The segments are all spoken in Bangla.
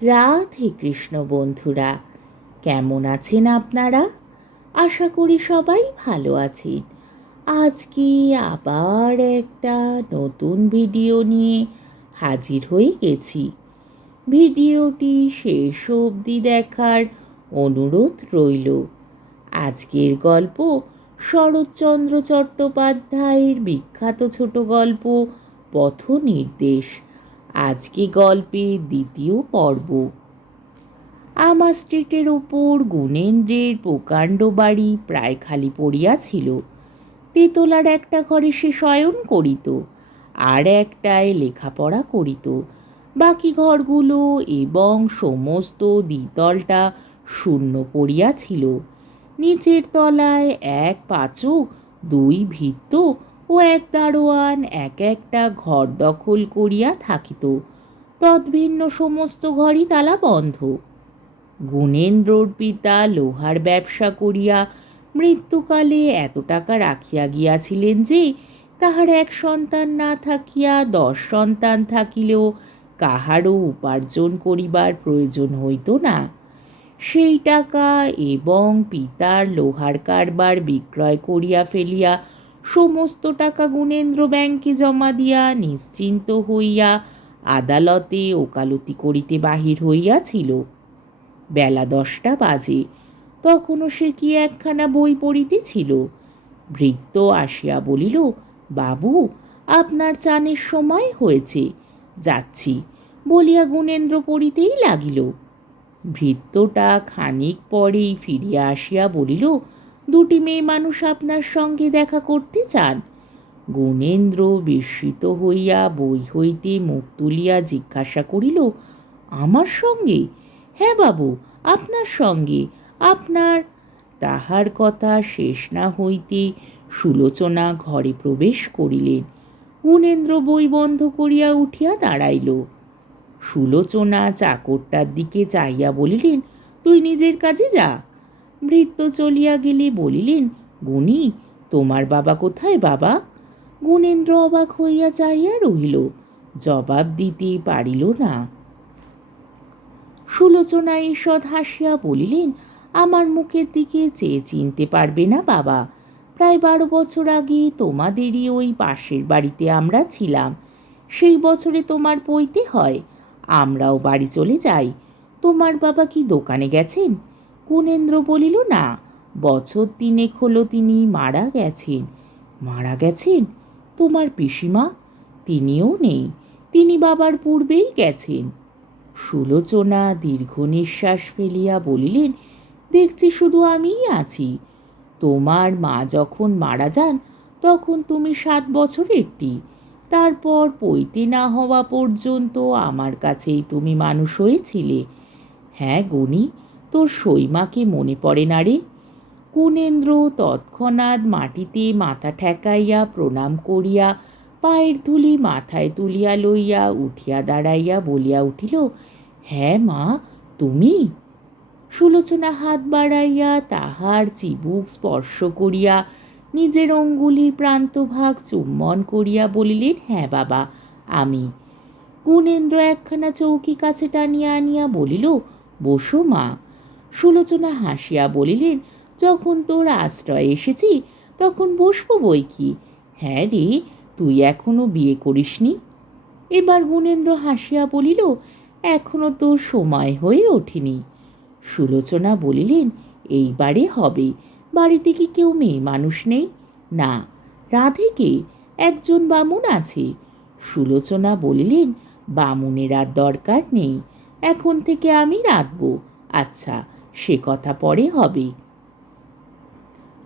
রাধে কৃষ্ণ বন্ধুরা, কেমন আছেন আপনারা? আশা করি সবাই ভালো আছেন। আজকে আবার একটা নতুন ভিডিও নিয়ে হাজির হয়ে গেছি। ভিডিওটি শেষ অবধি দেখার অনুরোধ রইল। আজকের গল্প শরৎচন্দ্র চট্টোপাধ্যায়ের বিখ্যাত ছোট গল্প পথনির্দেশ। আজকে গল্পের দ্বিতীয় পর্ব। আমা স্ট্রিটের ওপর গুণেন্দ্রের প্রকাণ্ড বাড়ি প্রায় খালি পড়িয়াছিল। তেতলার একটা ঘরে সে শয়ন করিত, আর একটায় লেখাপড়া করিত। বাকি ঘরগুলো এবং সমস্ত দ্বিতলটা শূন্য পড়িয়াছিল। নিচের তলায় এক পাচক, দুই ভৃত্য ও এক দারোয়ান এক একটা ঘর দখল করিয়া থাকিত। তদ্ভিন্ন সমস্ত ঘরই তালা বন্ধ। গুণেন্দ্রর পিতা লোহার ব্যবসা করিয়া মৃত্যুকালে এত টাকা রাখিয়া গিয়াছিলেন যে তাহার এক সন্তান না থাকিয়া 10 সন্তান থাকিলেও কাহারও উপার্জন করিবার প্রয়োজন হইত না। সেই টাকা এবং পিতার লোহার কারবার বিক্রয় করিয়া ফেলিয়া সমস্ত টাকা গুণেন্দ্র ব্যাংকে জমা দিয়া নিশ্চিন্ত হইয়া আদালতে ওকালতি করিতে বাহির হইয়াছিল। বেলা 10টা বাজে। তখনও সে কি একখানা বই পড়িতেছিল। ভৃত্য আসিয়া বলিল, বাবু, আপনার চানের সময় হয়েছে, যাচ্ছি বলিয়া গুণেন্দ্র পড়িতেই লাগিল। ভৃত্যটা খানিক পরেই ফিরিয়া আসিয়া বলিল, দুটি মেয়ে মানুষ আপনার সঙ্গে দেখা করতে চান। গুণেন্দ্র বিস্মিত হইয়া বই হইতে মুখ তুলিয়া জিজ্ঞাসা করিল, আমার সঙ্গে? হ্যাঁ বাবু, আপনার সঙ্গে। আপনার। তাহার কথা শেষ না হইতে সুলোচনা ঘরে প্রবেশ করিলেন। গুণেন্দ্র বই বন্ধ করিয়া উঠিয়া দাঁড়াইল। সুলোচনা চাকরটার দিকে চাইয়া বলিলেন, তুই নিজের কাজে যা। ভৃত্য চলিয়া গেলে বলিলেন, গুণী, তোমার বাবা কোথায় বাবা? গুণেন্দ্র অবাক হইয়া চাইয়া রহিল, জবাব দিতে পারিল না। সুলোচনা ঈষৎ হাসিয়া বলিলেন, আমার মুখের দিকে চেয়ে চিনতে পারবে না বাবা। প্রায় 12 বছর আগে তোমাদেরই ওই পাশের বাড়িতে আমরা ছিলাম। সেই বছরে তোমার পৈতে হয়। আমরাও বাড়ি চলে যাই। তোমার বাবা কি দোকানে গেছেন? গুণেন্দ্র বলিল, না, বছর 3 হলো তিনি মারা গেছেন। মারা গেছেন? তোমার পিসিমা? তিনিও নেই, তিনি বাবার পূর্বেই গেছেন। সুলোচনা দীর্ঘ নিঃশ্বাস ফেলিয়া বলিলেন, দেখছি শুধু আমিই আছি। তোমার মা যখন মারা যান তখন তুমি 7 বছরেরটি। তারপর পৈতে না হওয়া পর্যন্ত আমার কাছেই তুমি মানুষ হয়েছিলে। হ্যাঁ গুণী, তোর সইমাকে মনে পড়ে না রে? গুণেন্দ্র তৎক্ষণাৎ মাটিতে মাথা ঠেকাইয়া প্রণাম করিয়া পায়ের ধুলি মাথায় তুলিয়া লইয়া উঠিয়া দাঁড়াইয়া বলিয়া উঠিল, হ্যাঁ মা, তুমি? সুলোচনা হাত বাড়াইয়া তাহার চিবুক স্পর্শ করিয়া নিজের অঙ্গুলির প্রান্তভাগ চুম্বন করিয়া বলিলেন, হ্যাঁ বাবা, আমি। গুণেন্দ্র একখানা চৌকি কাছে টানিয়া আনিয়া বলিল, বসো মা। সুলোচনা হাসিয়া বলিলেন, যখন তোর আশ্রয় এসেছি তখন বসবো বই কি। হ্যাঁ রে, তুই এখনো বিয়ে করিসনি? এবার গুণেন্দ্র হাসিয়া বলিল, এখনো তোর সময় হয়ে ওঠেনি। সুলোচনা বলিলেন, এইবারে হবে। বাড়িতে কি কেউ মেয়ে মানুষ নেই? না। রাধেকে? একজন বামুন আছে। সুলোচনা বলিলেন, বামুনের আর দরকার নেই, এখন থেকে আমি রাঁধব। আচ্ছা, সে কথা পরে হবে।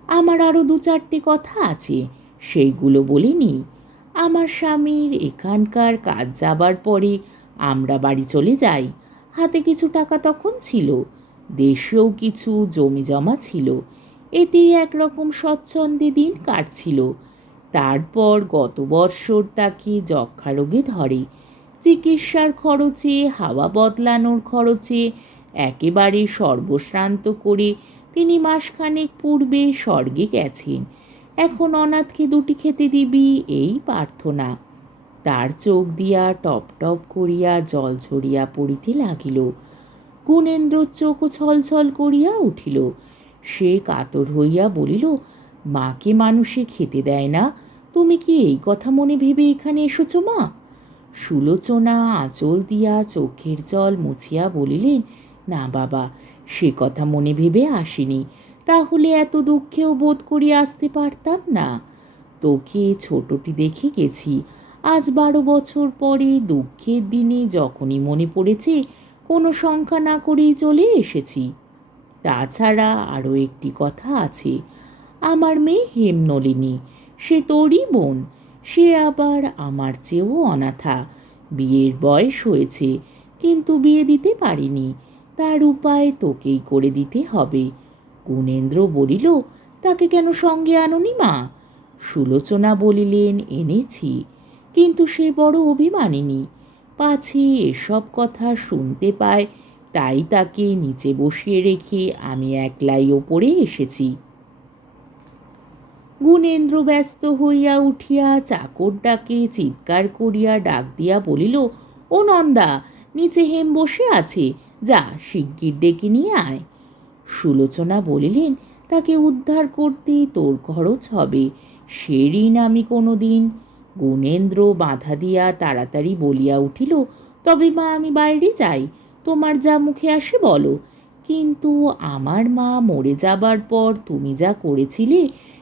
আমার আরও 2-4টে কথা আছে, সেইগুলো বলিনি। আমার স্বামীর এখানকার কাজ যাবার পরে আমরা বাড়ি চলে যাই। হাতে কিছু টাকা তখন ছিল, দেশেও কিছু জমি জমা ছিল। এতেই একরকম স্বচ্ছন্দে দিন কাটছিল। তারপর গত বৎসর তাকে যক্ষ্মা রোগে ধরে। চিকিৎসার খরচে, হাওয়া বদলানোর খরচে একেবারে সর্বশ্রান্ত করে তিনি মাসখানেক পূর্বে স্বর্গে গেছেন। এখন অনাথকে 2টি খেতে দিবি, এই প্রার্থনা। তার চোখ দিয়া টপ টপ করিয়া জল ঝরিয়া পড়িতে লাগিল। গুণেন্দ্রর চোখও ছলছল করিয়া উঠিল। সে কাতর হইয়া বলিল, মাকে মানুষে খেতে দেয় না, তুমি কি এই কথা মনে ভেবে এখানে এসেছ মা? সুলোচনা আঁচল দিয়া চোখের জল মুছিয়া বলিলেন, না বাবা, সে কথা মনে ভেবে আসিনি, তাহলে এত দুঃখেও বোধ করিয়া আসতে পারতাম না। তোকে ছোটটি দেখে গেছি, আজ 12 বছর পরে দুঃখের দিনে যখনই মনে পড়েছে কোনো শঙ্কা না করেই চলে এসেছি। তাছাড়া আরও একটি কথা আছে, আমার মেয়ে হেমনলিনী, সে তোরই বোন, সে আবার আমার চেয়েও অনাথা। বিয়ের বয়স হয়েছে, কিন্তু বিয়ে দিতে পারিনি, তার উপায় তোকেই করে দিতে হবে। গুণেন্দ্র বলিল, তাকে কেন সঙ্গে আনোনি মা? সুলোচনা বলিলেন, এনেছি, কিন্তু সে বড় অভিমানিনী, পাছে এসব কথা শুনতে পায়, তাই তাকে নিচে বসিয়ে রেখে আমি একলাই ওপরে এসেছি। গুণেন্দ্র ব্যস্ত হইয়া উঠিয়া চাকর ডাকে চিৎকার করিয়া ডাক দিয়া বলিল, ও নন্দা, নিচে হেম বসে আছে, যা শিগগির ডেকে নিয়ে আয়। সুলোচনা বলিলেন, তাকে উদ্ধার করতে তোর খরচ হবে, সে ঋণ আমি কোনো দিন। গুণেন্দ্র বাধা দিয়া তাড়াতাড়ি বলিয়া উঠিল, তবে মা আমি বাইরে যাই, তোমার যা মুখে আসে বলো, কিন্তু আমার মা মরে যাবার পর তুমি যা করেছিলে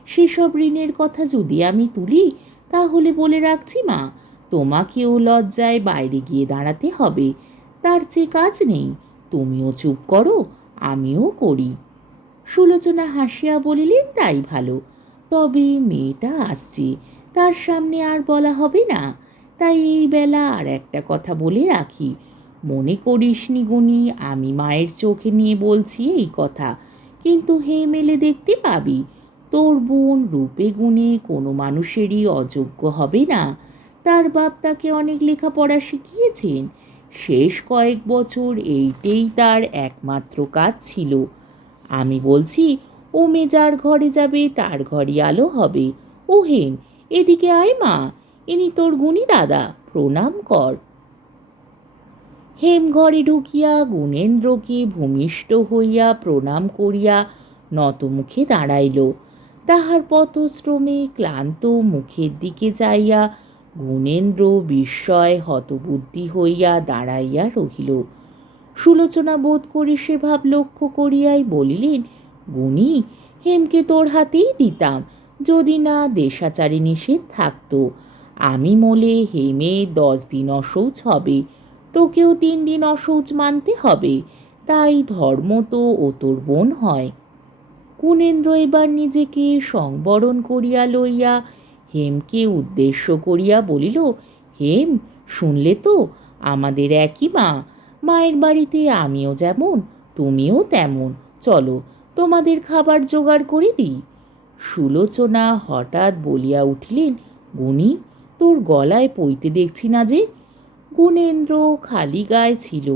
সেসব ঋণের কথা যদি আমি তুলি, তাহলে বলে রাখছি মা, তোমাকেও লজ্জায় বাইরে গিয়ে দাঁড়াতে হবে। তার চেয়ে কাজ নেই, তুমিও চুপ করো, আমিও করি। সুলোচনা হাসিয়া বলিলেন, তাই ভালো, তবে মেয়েটা আসছে, তার সামনে আর বলা হবে না, তাই এই বেলা আর একটা কথা বলে রাখি, মনে করিসনি গুণী, আমি মায়ের চোখে নিয়ে বলছি এই কথা, কিন্তু হেম এলে দেখতে পাবি, তোর বোন রূপে গুণে কোনো মানুষেরই অযোগ্য হবে না। তার বাপ তাকে অনেক লেখাপড়া শিখিয়েছেন, শেষ কয়েক বছর এইটেই তার একমাত্র কাজ ছিল। আমি বলছি, ও মেজার ঘরে যাবে, তার ঘরই আলো হবে। ও হেম, এদিকে আয় মা, ইনি তোর গুণী দাদা, প্রণাম কর। হেম ঘরে ঢুকিয়া গুণেন্দ্রকে ভূমিষ্ঠ হইয়া প্রণাম করিয়া নতমুখে দাঁড়াইল। তাহার পথশ্রমে ক্লান্ত মুখের দিকে চাইয়া গুণেন্দ্র বিস্ময় হতবুদ্ধি হইয়া দাঁড়াইয়া রহিল। সুলোচনা বোধ করে সে ভাব লক্ষ্য করিয়াই বলিলেন, গুণী, হেমকে তোর হাতেই দিতাম, যদি না দেশাচারে নিষেধ থাকত। আমি মলে হেমে 10 দিন অশৌচ হবে, তোকেও 3 দিন অশৌচ মানতে হবে, তাই ধর্ম তো ও তোর বোন হয়। গুণেন্দ্র এবার নিজেকে সংবরণ করিয়া লইয়া হেমকে উদ্দেশ্য করিয়া বলিল, হেম, শুনলে তো, আমাদের একই মা, মায়ের বাড়িতে আমিও যেমন তুমিও তেমন, চলো তোমাদের খাবার জোগাড় করে দিই। সুলোচনা হঠাৎ বলিয়া উঠিলেন, গুণী, তোর গলায় পইতে দেখছি না যে? গুণেন্দ্র খালি গায়ে ছিল,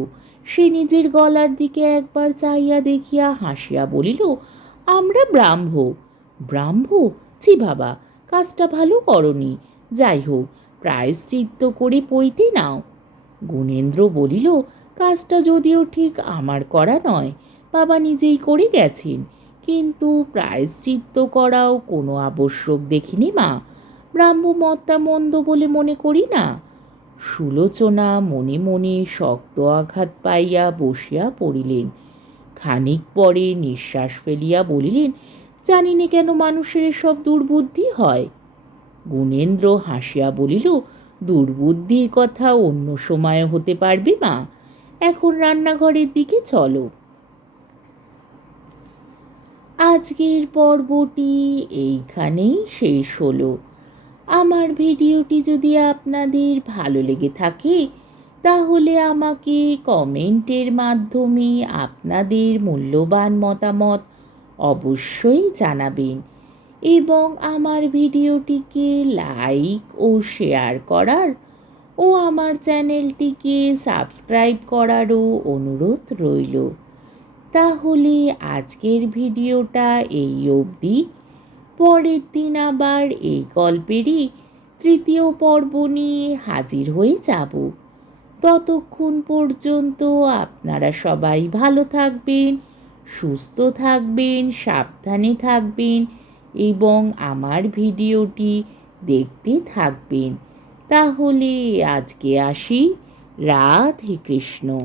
সে নিজের গলার দিকে একবার চাইয়া দেখিয়া হাসিয়া বলিল, আমরা ব্রাহ্ম। ব্রাহ্ম? ছি বাবা, কাজটা ভালো করনি, যাই হোক, প্রায়শ্চিত্ত করে পইতে নাও। গুণেন্দ্র বলিল, কাজটা যদিও ঠিক আমার করা নয়, বাবা নিজেই করে গেছেন, কিন্তু প্রায়শ্চিত্ত করাও কোনো আবশ্যক দেখিনি মা, ব্রাহ্মমত্তা মন্দ বলে মনে করি না। সুলোচনা মনে মনে শক্ত আঘাত পাইয়া বসিয়া পড়িলেন। খানিক পরে নিঃশ্বাস ফেলিয়া বলিলেন, জানি না কেন মানুষের সব দুর্বুদ্ধি হয়। গুণেন্দ্র হাসিয়া বলিল, দুর্বুদ্ধির কথা অন্য সময় হতে পারবে মা, এখন রান্নাঘরের দিকে চলো। আজকের পর্বটি এইখানেই শেষ হলো। আমার ভিডিওটি যদি আপনাদের ভালো লেগে থাকে, তাহলে আমাকে কমেন্টের মাধ্যমে আপনাদের মূল্যবান মতামত অবশ্যই জানাবেন, এবং আমার ভিডিওটিকে লাইক ও শেয়ার করার ও আমার চ্যানেলটিকে সাবস্ক্রাইব করারও অনুরোধ রইল। তাহলে আজকের ভিডিওটা এই অবধি, পরের দিন আবার এই গল্পেরই তৃতীয় পর্ব নিয়ে হাজির হয়ে যাব। ততক্ষণ পর্যন্ত আপনারা সবাই ভালো থাকবেন, সুস্থ থাকবেন, সাবধানে থাকবেন এবং আমার ভিডিওটি দেখতে থাকবেন। তাহলে আজকে আসি। রাধে কৃষ্ণ।